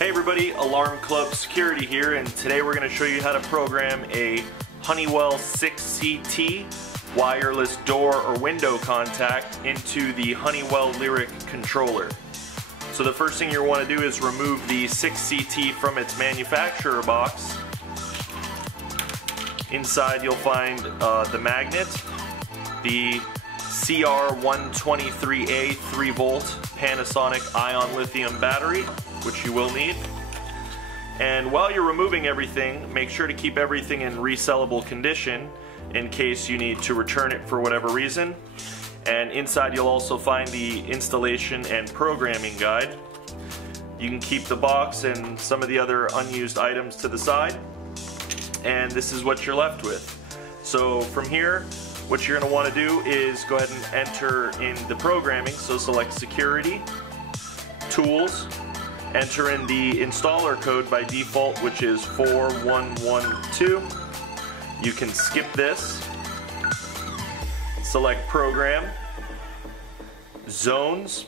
Hey everybody, Alarmclub Security here, and today we're going to show you how to program a Honeywell SiXCT wireless door or window contact into the Honeywell Lyric Controller. So the first thing you want to do is remove the SiXCT from its manufacturer box. Inside you'll find the magnet, the CR123A 3-volt Panasonic ion lithium battery, which you will need. And while you're removing everything, make sure to keep everything in resellable condition in case you need to return it for whatever reason. And inside you'll also find the installation and programming guide. You can keep the box and some of the other unused items to the side. And this is what you're left with. So from here, what you're going to want to do is go ahead and enter in the programming. So select Security, Tools, enter in the installer code by default, which is 4112. You can skip this. Select Program, Zones,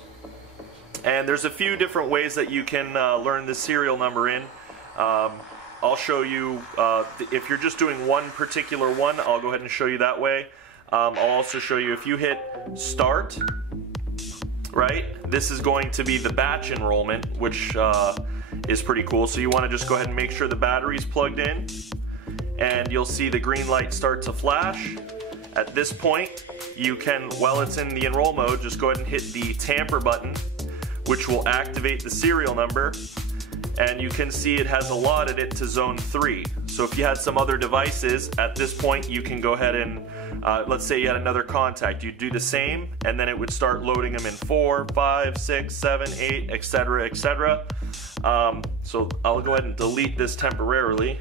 and there's a few different ways that you can learn the serial number in. I'll show you, if you're just doing one particular one, I'll go ahead and show you that way. I'll also show you if you hit Start, right? This is going to be the batch enrollment, which is pretty cool. So you want to just go ahead and make sure the battery's plugged in, and you'll see the green light start to flash. At this point, you can, while it's in the enroll mode, just go ahead and hit the tamper button, which will activate the serial number, and you can see it has allotted it to zone 3. So if you had some other devices, at this point you can go ahead and let's say you had another contact, you'd do the same, and then it would start loading them in 4, 5, 6, 7, 8, etc., etc. So I'll go ahead and delete this temporarily,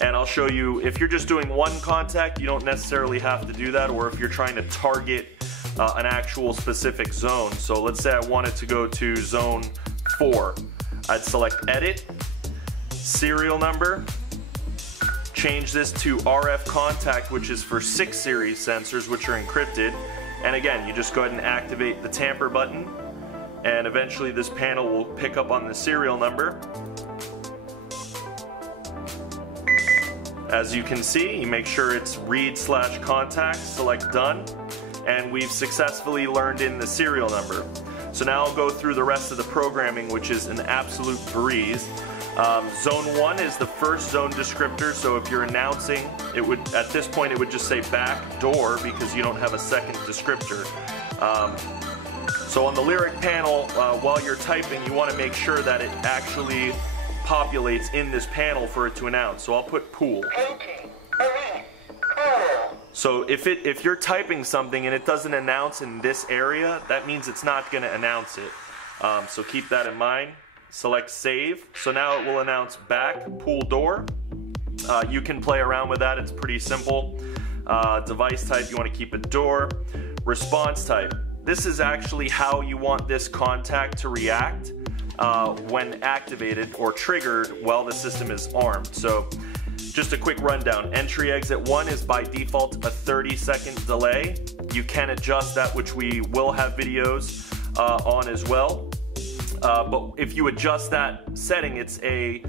and I'll show you if you're just doing one contact, you don't necessarily have to do that, or if you're trying to target an actual specific zone. So let's say I wanted to go to zone 4. I'd select Edit, Serial Number, change this to RF contact, which is for 6 series sensors, which are encrypted. And again, you just go ahead and activate the tamper button, and eventually this panel will pick up on the serial number. As you can see, you make sure it's read/contact, select Done, and we've successfully learned in the serial number. So now I'll go through the rest of the programming, which is an absolute breeze. Zone 1 is the first zone descriptor, so if you're announcing, it would, at this point it would just say back door because you don't have a second descriptor. So on the Lyric panel, while you're typing, you want to make sure that it actually populates in this panel for it to announce. So I'll put pool. So if you're typing something and it doesn't announce in this area, that means it's not going to announce it. So keep that in mind. Select Save. So now it will announce back pool door. You can play around with that. It's pretty simple. Device type, you want to keep it door. Response type. This is actually how you want this contact to react when activated or triggered while the system is armed. So just a quick rundown. Entry exit 1 is by default a 30-second delay. You can adjust that, which we will have videos on as well. But if you adjust that setting, it's a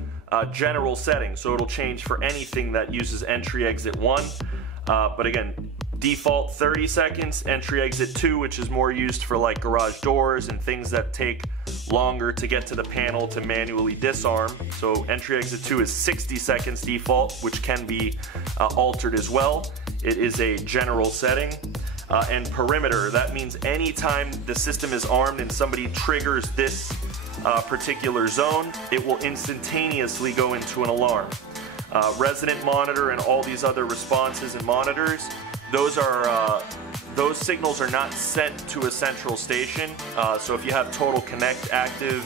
general setting, so it'll change for anything that uses entry exit 1. But again, default 30 seconds, entry exit 2, which is more used for like garage doors and things that take longer to get to the panel to manually disarm. So entry exit 2 is 60 seconds default, which can be altered as well. It is a general setting. And perimeter, that means anytime the system is armed and somebody triggers this particular zone, it will instantaneously go into an alarm. Resident monitor and all these other responses and monitors, those signals are not sent to a central station. So if you have Total Connect active,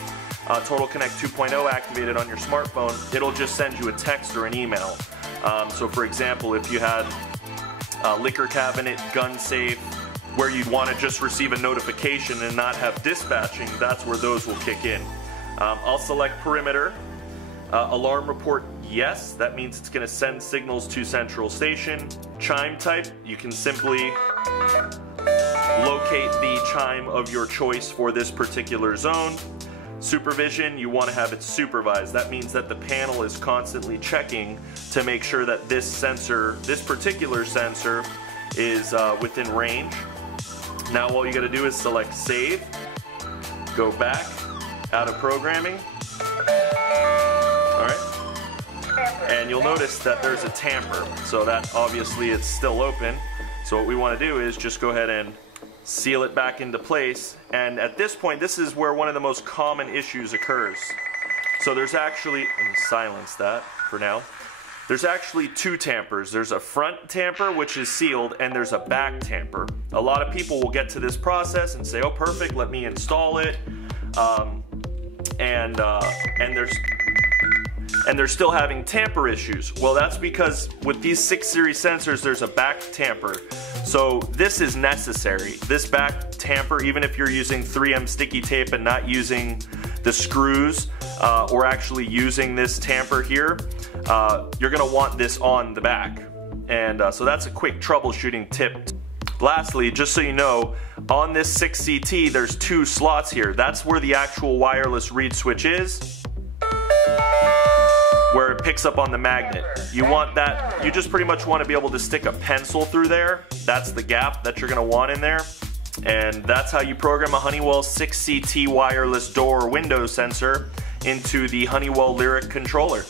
Total Connect 2.0 activated on your smartphone, it'll just send you a text or an email. So for example, if you had liquor cabinet, gun safe, where you'd want to just receive a notification and not have dispatching, that's where those will kick in. I'll select perimeter. Alarm report, yes, that means it's going to send signals to central station. Chime type, you can simply locate the chime of your choice for this particular zone. supervision, you want to have it supervised. That means that the panel is constantly checking to make sure that this sensor, this particular sensor, is within range. Now all you got to do is select save, go back, out of programming. Alright. And you'll notice that there's a tamper, so that obviously it's still open. So what we want to do is just go ahead and seal it back into place. And at this point, this is where one of the most common issues occurs. So there's actually, let me silence that for now. There's actually two tampers. There's a front tamper, which is sealed, and there's a back tamper. A lot of people will get to this process and say, oh perfect, let me install it. And they're still having tamper issues. Well, that's because with these 6 series sensors, there's a back tamper. So this is necessary. This back tamper, even if you're using 3M sticky tape and not using the screws, or actually using this tamper here, you're gonna want this on the back. And so that's a quick troubleshooting tip. Lastly, just so you know, on this SiXCT, there's 2 slots here. That's where the actual wireless reed switch is, where it picks up on the magnet. You want that, you just pretty much want to be able to stick a pencil through there. That's the gap that you're going to want in there. And that's how you program a Honeywell SiXCT wireless door or window sensor into the Honeywell Lyric Controller.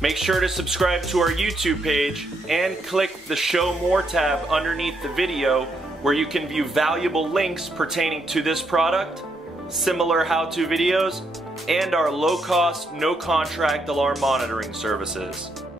Make sure to subscribe to our YouTube page and click the Show More tab underneath the video, where you can view valuable links pertaining to this product, similar how-to videos, and our low-cost, no-contract alarm monitoring services.